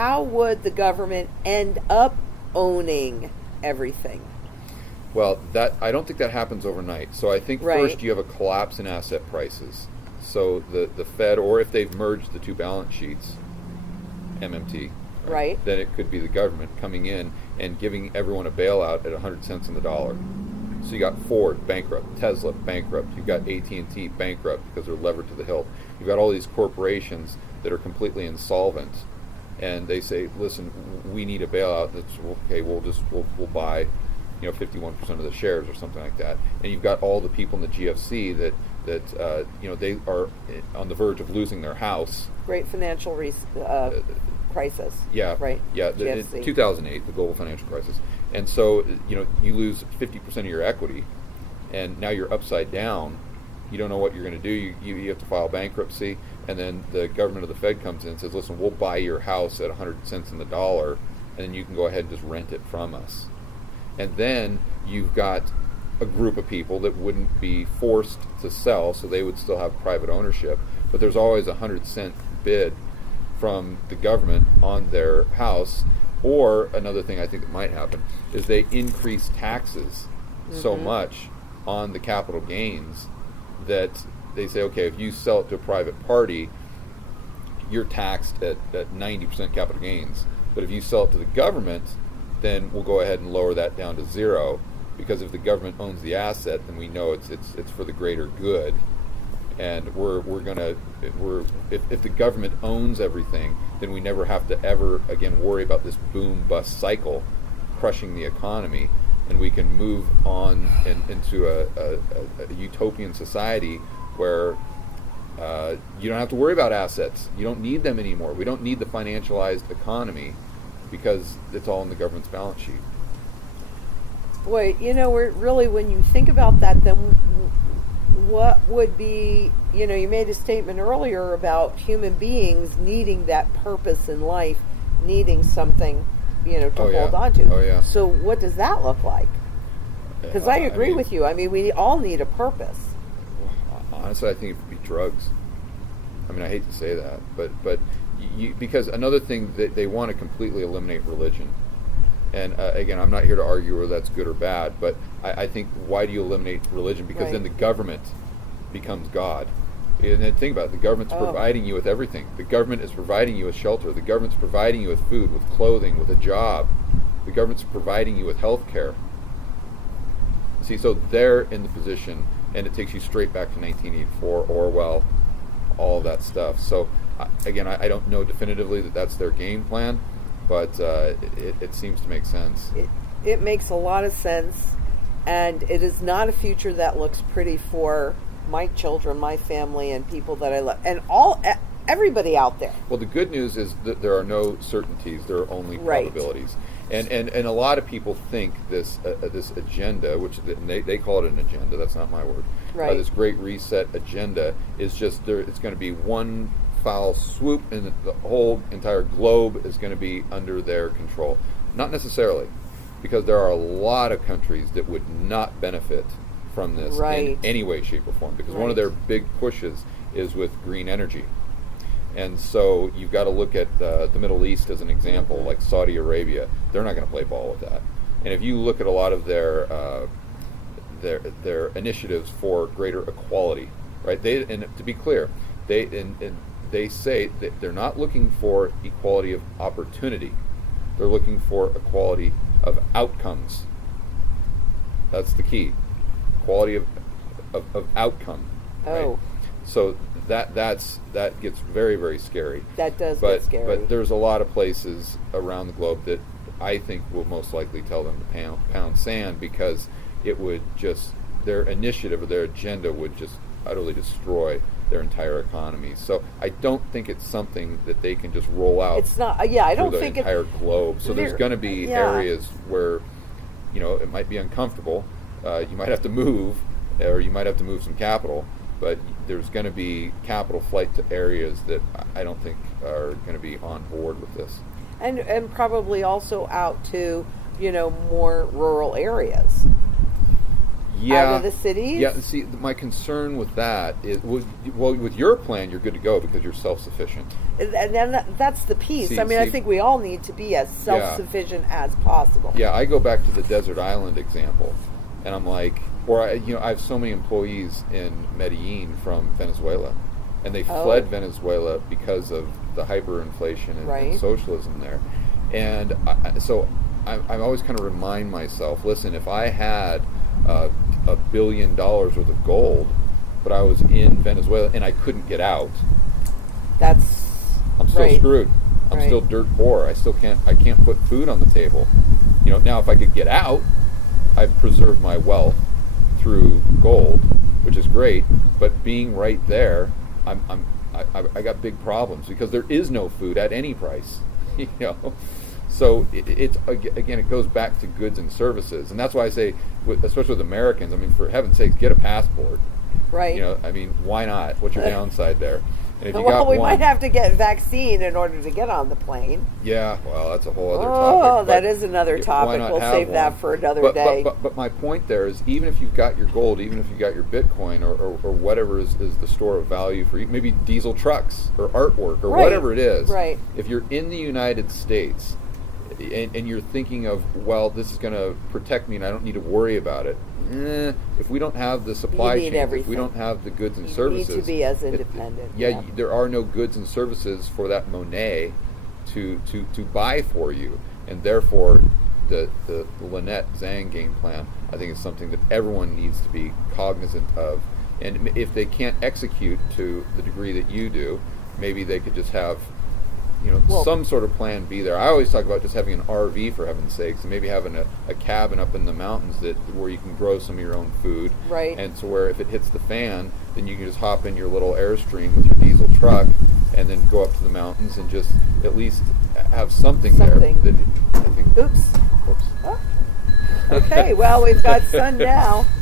how would the government end up owning everything? Well, I don't think that happens overnight. So I think Right. first you have a collapse in asset prices. So the Fed, or if they've merged the two balance sheets, MMT, Right. then it could be the government coming in and giving everyone a bailout at 100 cents on the dollar. So you got Ford bankrupt, Tesla bankrupt, you've got AT&T bankrupt because they're levered to the hilt. You've got all these corporations that are completely insolvent, and they say, listen, we need a bailout. That's okay. We'll buy 51% of the shares or something like that. And you've got all the people in the GFC that they are on the verge of losing their house. Great financial crisis. Yeah. Right. Yeah. GFC. 2008, the global financial crisis. And so, you lose 50% of your equity, and now you're upside down. You don't know what you're going to do. You have to file bankruptcy, and then the government of the Fed comes in and says, listen, we'll buy your house at 100 cents on the dollar, and then you can go ahead and just rent it from us. And then you've got a group of people that wouldn't be forced to sell, so they would still have private ownership. But there's always a 100-cent bid from the government on their house. Or another thing I think that might happen is they increase taxes so much on the capital gains that they say, okay, if you sell it to a private party, you're taxed at 90% capital gains. But if you sell it to the government, then we'll go ahead and lower that down to zero, because if the government owns the asset, then we know it's for the greater good. And if the government owns everything, then we never have to ever again worry about this boom bust cycle crushing the economy, and we can move on into a utopian society where you don't have to worry about assets. You don't need them anymore. We don't need the financialized economy because it's all in the government's balance sheet. Boy, we're really, when you think about that, then what would be, you made a statement earlier about human beings needing that purpose in life, needing something, to hold on to. Oh, yeah. So what does that look like? Because I agree with you. I mean, we all need a purpose. Honestly, I think it would be drugs. I mean, I hate to say that, but because another thing, they want to completely eliminate religion. And again, I'm not here to argue whether that's good or bad, but I think, why do you eliminate religion? Because then the government becomes God. And then think about it. The government's providing you with everything. The government is providing you with shelter. The government's providing you with food, with clothing, with a job. The government's providing you with health care. See, so they're in the position, and it takes you straight back to 1984, Orwell, all of that stuff. So again, I don't know definitively that that's their game plan, but it seems to make sense. It makes a lot of sense, and it is not a future that looks pretty for my children, my family, and people that I love, and everybody out there. Well, the good news is that there are no certainties; there are only probabilities. And a lot of people think this agenda, which they call it an agenda. That's not my word. Right. This Great Reset agenda is just there. It's going to be one foul swoop, and the whole entire globe is going to be under their control. Not necessarily, because there are a lot of countries that would not benefit from this in any way, shape, or form, because one of their big pushes is with green energy. And so you've got to look at the Middle East as an example, like Saudi Arabia. They're not going to play ball with that. And if you look at a lot of their initiatives for greater equality, right? And to be clear, they say that they're not looking for equality of opportunity. They're looking for equality of outcomes. That's the key. Quality of outcome. Right? So that gets very, very scary. That does get scary. But there's a lot of places around the globe that I think will most likely tell them to pound sand, because it would just, their initiative or their agenda would just utterly destroy their entire economy. So I don't think it's something that they can just roll out. It's not. I don't think the entire globe. So there's going to be areas where, it might be uncomfortable. You might have to move, or you might have to move some capital. But there's going to be capital flight to areas that I don't think are going to be on board with this. And probably also out to, more rural areas. out of the cities? Yeah, see, my concern with that is, with your plan, you're good to go because you're self-sufficient. And then that's the piece. I think we all need to be as self-sufficient as possible. Yeah, I go back to the desert island example, and I'm like, I have so many employees in Medellin from Venezuela, and they fled Venezuela because of the hyperinflation and socialism there. And so I always kind of remind myself, listen, if I had $1 billion worth of gold, but I was in Venezuela and I couldn't get out, I'm still screwed. I'm still dirt poor. I can't put food on the table. Now if I could get out, I've preserved my wealth through gold, which is great. But being right there, I got big problems because there is no food at any price. So it goes back to goods and services, and that's why I say, especially with Americans, for heaven's sake, get a passport. Right. Why not? What's your downside there? And if you we might have to get vaccine in order to get on the plane. Yeah, well, that's a whole other topic. Oh, that is another topic. We'll save that for another day. But my point there is, even if you've got your gold, even if you've got your Bitcoin or whatever is the store of value for you, maybe diesel trucks or artwork or whatever it is. Right. If you're in the United States and you're thinking of, well, this is going to protect me and I don't need to worry about it. If we don't have the supply chain, if we don't have the goods and services, you need to be as independent. There are no goods and services for that Monet to buy for you, and therefore the Lynette Zhang game plan, I think, is something that everyone needs to be cognizant of. And if they can't execute to the degree that you do, maybe they could just have some sort of plan B there. I always talk about just having an RV, for heaven's sakes, and maybe having a cabin up in the mountains where you can grow some of your own food. Right. And so where if it hits the fan, then you can just hop in your little Airstream with your diesel truck and then go up to the mountains and just at least have something. There. That I think. Oops. Oh. Okay, well, we've got sun now.